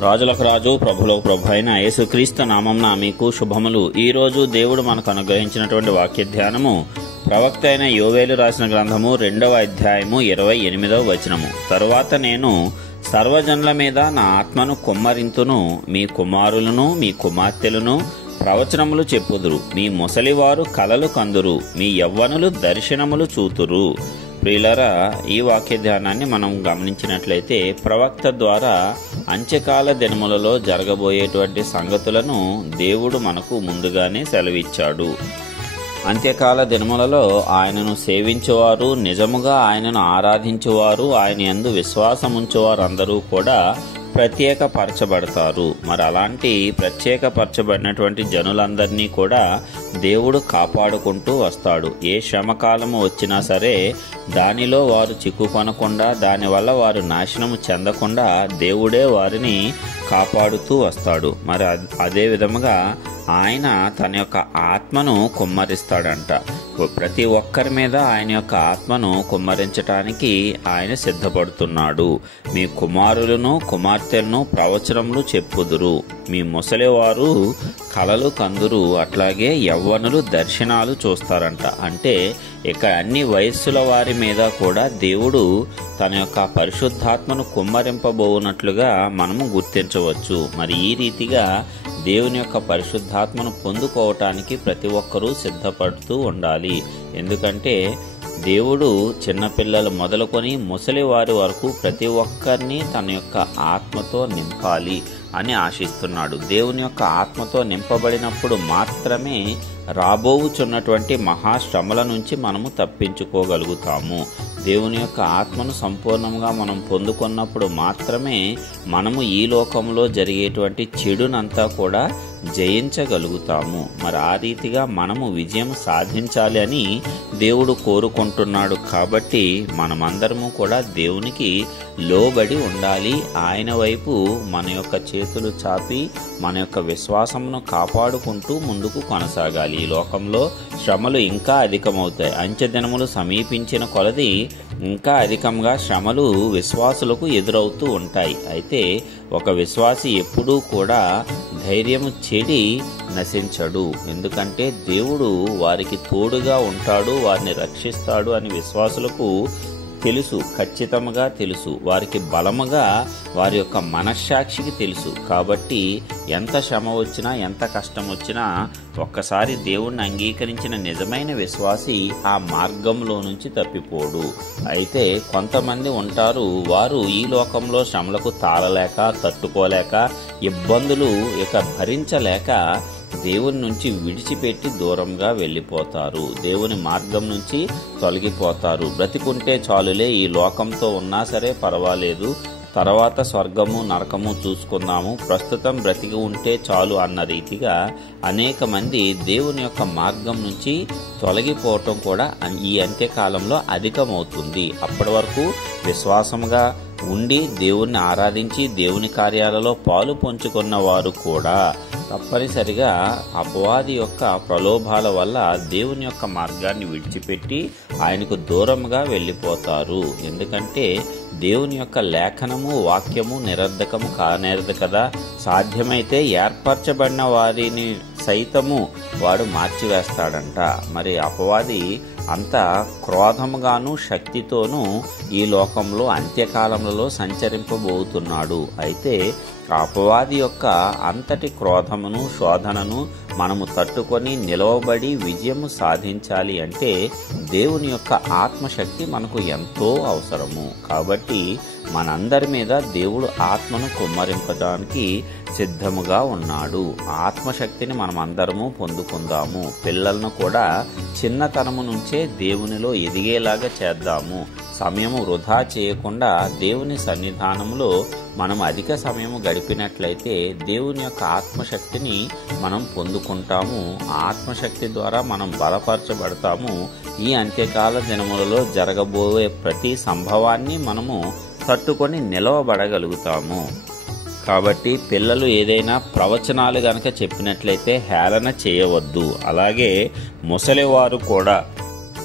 రాజులకు రాజు ప్రభులకు ప్రభు అయిన యేసుక్రీస్తు నామంన మీకు శుభములు. ఈ రోజు దేవుడు మనకు అనుగ్రహించినటువంటి వాక్య ధ్యానము ప్రవక్త అయిన యోవేలు రాసిన గ్రంథము 2వ అధ్యాయము 28వ వచనము. తరువాత నేను సర్వజనుల మీద నా ఆత్మను కుమ్మరింతును, మీ కుమారులను మీ కుమార్తెలను ప్రవచనములు చెప్పుదురు, మీ ముసలివారు కలలు కందురు, మీ యవ్వనులు దర్శనములు చూతురు. ప్రియులారా, ఈ వాక్య ధ్యానాన్ని మనం గమనించినట్లయితే ప్రవక్త ద్వారా అంత్యకాల దినములలో జరగబోయేటువంటి సంగతులను దేవుడు మనకు ముందుగానే సెలవిచ్చాడు. అంత్యకాల దినములలో ఆయనను సేవించువారు, నిజముగా ఆయనను ఆరాధించువారు, ఆయన యందు విశ్వాసముంచువారు అందరూ కూడా ప్రత్యేకపరచబడతారు. మరి అలాంటి ప్రత్యేకపరచబడినటువంటి జనులందరినీ కూడా దేవుడు కాపాడుకుంటూ వస్తాడు. ఏ శ్రమకాలము వచ్చినా సరే దానిలో వారు చిక్కుకొనకుండా, దానివల్ల వారు నాశనము చెందకుండా దేవుడే వారిని కాపాడుతూ వస్తాడు. మరి అదే విధముగా ఆయన తన యొక్క ఆత్మను కుమ్మరిస్తాడంట. ప్రతి ఒక్కరి మీద ఆయన యొక్క ఆత్మను కుమ్మరించటానికి ఆయన సిద్ధపడుతున్నాడు. మీ కుమారులను కుమార్తెలను ప్రవచనములు చెప్పుదురు, మీ ముసలివారు కలలు కందురు, అట్లాగే యవ్వనులు దర్శనాలు చూస్తారంట. అంటే ఇక అన్ని వయస్సుల వారి మీద కూడా దేవుడు తన యొక్క పరిశుద్ధాత్మను కుమ్మరింపబోనట్లుగా మనము గుర్తించవచ్చు. మరి ఈ రీతిగా దేవుని యొక్క పరిశుద్ధాత్మను పొందుకోవటానికి ప్రతి ఒక్కరూ సిద్ధపడుతూ ఉండాలి. ఎందుకంటే దేవుడు చిన్నపిల్లలు మొదలుకొని ముసలి వారి వరకు ప్రతి ఒక్కరిని తన యొక్క ఆత్మతో నింపాలి అని ఆశిస్తున్నాడు. దేవుని యొక్క ఆత్మతో నింపబడినప్పుడు మాత్రమే రాబోవుచున్నటువంటి మహాశ్రమల నుంచి మనము తప్పించుకోగలుగుతాము. దేవుని యొక్క ఆత్మను సంపూర్ణంగా మనం పొందుకున్నప్పుడు మాత్రమే మనము ఈ లోకంలో జరిగేటువంటి చెడునంతా కూడా జయించగలుగుతాము. మరి ఆ రీతిగా మనము విజయం సాధించాలి అని దేవుడు కోరుకుంటున్నాడు. కాబట్టి మనమందరము కూడా దేవునికి లోబడి ఉండాలి. ఆయన వైపు మన యొక్క చేతులు చాపి మన యొక్క విశ్వాసమును కాపాడుకుంటూ ముందుకు కొనసాగాలి. ఈ లోకంలో శ్రమలు ఇంకా అధికమవుతాయి. అంత్యదినములు సమీపించిన కొలది ఇంకా అధికంగా శ్రమలు విశ్వాసులకు ఎదురవుతూ ఉంటాయి. అయితే ఒక విశ్వాసి ఎప్పుడూ కూడా ధైర్యము చెడి నశించడు. ఎందుకంటే దేవుడు వారికి తోడుగా ఉంటాడు, వారిని రక్షిస్తాడు అని విశ్వాసులకు తెలుసు, ఖచ్చితంగా తెలుసు. వారికి బలముగా వారి యొక్క మనశ్శాక్షికి తెలుసు. కాబట్టి ఎంత శ్రమ వచ్చినా ఎంత కష్టం వచ్చినా ఒక్కసారి దేవుణ్ణి అంగీకరించిన నిజమైన విశ్వాసి ఆ మార్గంలో నుంచి తప్పిపోడు. అయితే కొంతమంది ఉంటారు, వారు ఈ లోకంలో శ్రమలకు తాళలేక, తట్టుకోలేక, ఇబ్బందులు ఇక భరించలేక దేవుని నుంచి విడిచిపెట్టి దూరంగా వెళ్ళిపోతారు. దేవుని మార్గం నుంచి తొలగిపోతారు. బ్రతికుంటే చాలులే, ఈ లోకంతో ఉన్నా సరే పర్వాలేదు, తర్వాత స్వర్గము నరకము చూసుకుందాము, ప్రస్తుతం బ్రతికి ఉంటే చాలు అన్న రీతిగా అనేక మంది దేవుని యొక్క మార్గం నుంచి తొలగిపోవటం కూడా ఈ అంత్యకాలంలో అధికమవుతుంది. అప్పటి వరకు విశ్వాసంగా ఉండి దేవుణ్ణి ఆరాధించి దేవుని కార్యాలలో పాలు పంచుకున్న వారు కూడా తప్పనిసరిగా అపవాది యొక్క ప్రలోభాల వల్ల దేవుని యొక్క మార్గాన్ని విడిచిపెట్టి ఆయనకు దూరంగా వెళ్ళిపోతారు. ఎందుకంటే దేవుని యొక్క లేఖనము వాక్యము నిరర్ధకము కానేరదు కదా. సాధ్యమైతే ఏర్పరచబడిన వారిని సైతము వాడు మార్చివేస్తాడంట. మరి అపవాది అంత క్రోధముగాను శక్తితోనూ ఈ లోకంలో అంత్యకాలంలో సంచరింపబోతున్నాడు. అయితే అపవాది యొక్క అంతటి క్రోధమును శోధనను మనము తట్టుకొని నిలవబడి విజయము సాధించాలి అంటే దేవుని యొక్క ఆత్మశక్తి మనకు ఎంతో అవసరము. కాబట్టి మనందరి మీద దేవుడు ఆత్మను కుమ్మరింపడానికి సిద్ధముగా ఉన్నాడు. ఆత్మశక్తిని మనం అందరము పొందుకుందాము. పిల్లలను కూడా చిన్నతనము నుంచే దేవునిలో ఎదిగేలాగా చేద్దాము. సమయము వృధా చేయకుండా దేవుని సన్నిధానంలో మనం అధిక సమయము గడిపినట్లయితే దేవుని యొక్క ఆత్మశక్తిని మనం పొందుకుంటాము. ఆత్మశక్తి ద్వారా మనం బలపరచబడతాము. ఈ అంత్యకాల దినములలో జరగబోయే ప్రతి సంభవాన్ని మనము తట్టుకొని నిలవబడగలుగుతాము. కాబట్టి పిల్లలు ఏదైనా ప్రవచనాలు గనక చెప్పినట్లయితే హేళన చేయవద్దు. అలాగే ముసలివారు కూడా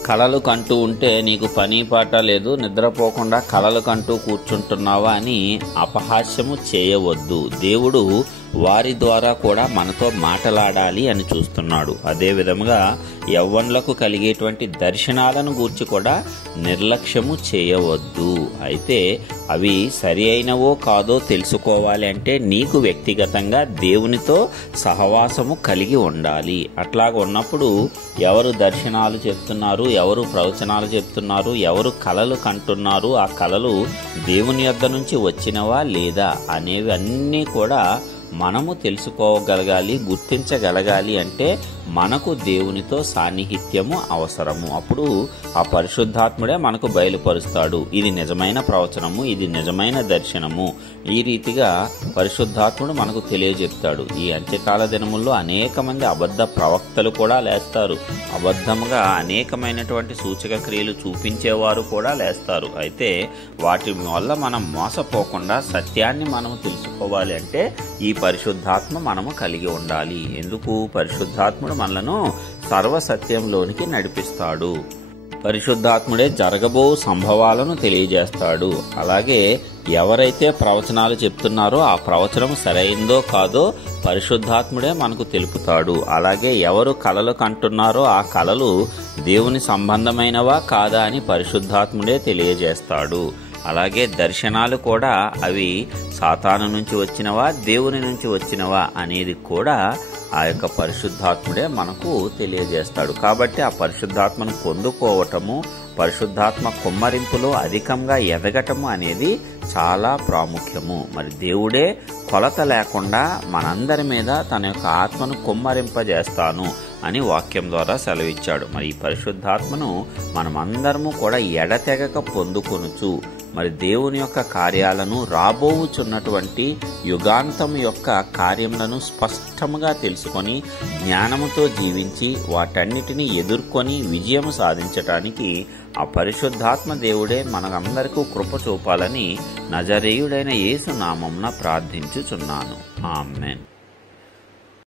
కలలు కంటూ ఉంటే నీకు పని పాట లేదు, నిద్రపోకుండా కలలు కంటూ కూర్చుంటున్నావా అని అపహాస్యము చేయవద్దు. దేవుడు వారి ద్వారా కూడా మనతో మాట్లాడాలి అని చూస్తున్నాడు. అదే విధముగా యవ్వనులకు కలిగేటువంటి దర్శనాలను గూర్చి కూడా నిర్లక్ష్యము చేయవద్దు. అయితే అవి సరి అయినవో కాదో తెలుసుకోవాలి అంటే నీకు వ్యక్తిగతంగా దేవునితో సహవాసము కలిగి ఉండాలి. అట్లాగ ఉన్నప్పుడు ఎవరు దర్శనాలు చెప్తున్నారు, ఎవరు ప్రవచనాలు చెప్తున్నారు, ఎవరు కలలు కంటున్నారు, ఆ కలలు దేవుని యొద్ద నుంచి వచ్చినవా లేదా అనేవి అన్నీ కూడా మనము తెలుసుకోగలగాలి, గుర్తించగలగాలి. అంటే మనకు దేవునితో సాన్నిహిత్యము అవసరము. అప్పుడు ఆ పరిశుద్ధాత్ముడే మనకు బయలుపరుస్తాడు, ఇది నిజమైన ప్రవచనము, ఇది నిజమైన దర్శనము. ఈ రీతిగా పరిశుద్ధాత్ముడు మనకు తెలియజెప్తాడు. ఈ అంత్యకాల దినముల్లో అనేక మంది అబద్ధ ప్రవక్తలు కూడా లేస్తారు. అబద్ధముగా అనేకమైనటువంటి సూచక క్రియలు చూపించేవారు కూడా లేస్తారు. అయితే వాటి వల్ల మనం మోసపోకుండా సత్యాన్ని మనము తెలుసుకోవాలి అంటే ఈ పరిశుద్ధాత్మ మనము కలిగి ఉండాలి. ఎందుకు? పరిశుద్ధాత్ముడు మనలను సర్వసత్యంలోనికి నడిపిస్తాడు. పరిశుద్ధాత్ముడే జరగబో సంభవాలను తెలియజేస్తాడు. అలాగే ఎవరైతే ప్రవచనాలు చెప్తున్నారో ఆ ప్రవచనం సరైందో కాదో పరిశుద్ధాత్ముడే మనకు తెలుపుతాడు. అలాగే ఎవరు కలలు కంటున్నారో ఆ కలలు దేవుని సంబంధమైనవా కాదా అని పరిశుద్ధాత్ముడే తెలియజేస్తాడు. అలాగే దర్శనాలు కూడా అవి సాతాను నుంచి వచ్చినవా దేవుని నుంచి వచ్చినవా అనేది కూడా ఆ యొక్క పరిశుద్ధాత్ముడే మనకు తెలియజేస్తాడు. కాబట్టి ఆ పరిశుద్ధాత్మను పొందుకోవటము, పరిశుద్ధాత్మ కుమ్మరింపులో అధికంగా ఎదగటము అనేది చాలా ప్రాముఖ్యము. మరి దేవుడే కొలత లేకుండా మనందరి మీద తన యొక్క ఆత్మను కుమ్మరింపజేస్తాను అని వాక్యం ద్వారా సెలవిచ్చాడు. మరి ఈ పరిశుద్ధాత్మను మనమందరము కూడా ఎడతెగక పొందుకొనుచు మరి దేవుని యొక్క కార్యాలను, రాబోవుచున్నటువంటి యుగాంతం యొక్క కార్యములను స్పష్టముగా తెలుసుకొని జ్ఞానముతో జీవించి వాటన్నిటిని ఎదుర్కొని విజయము సాధించటానికి ఆ పరిశుద్ధాత్మ దేవుడే మనందరికీ కృప చూపాలని నజరేయుడైన యేసు నామమున ప్రార్థించుచున్నాను. ఆమేన్.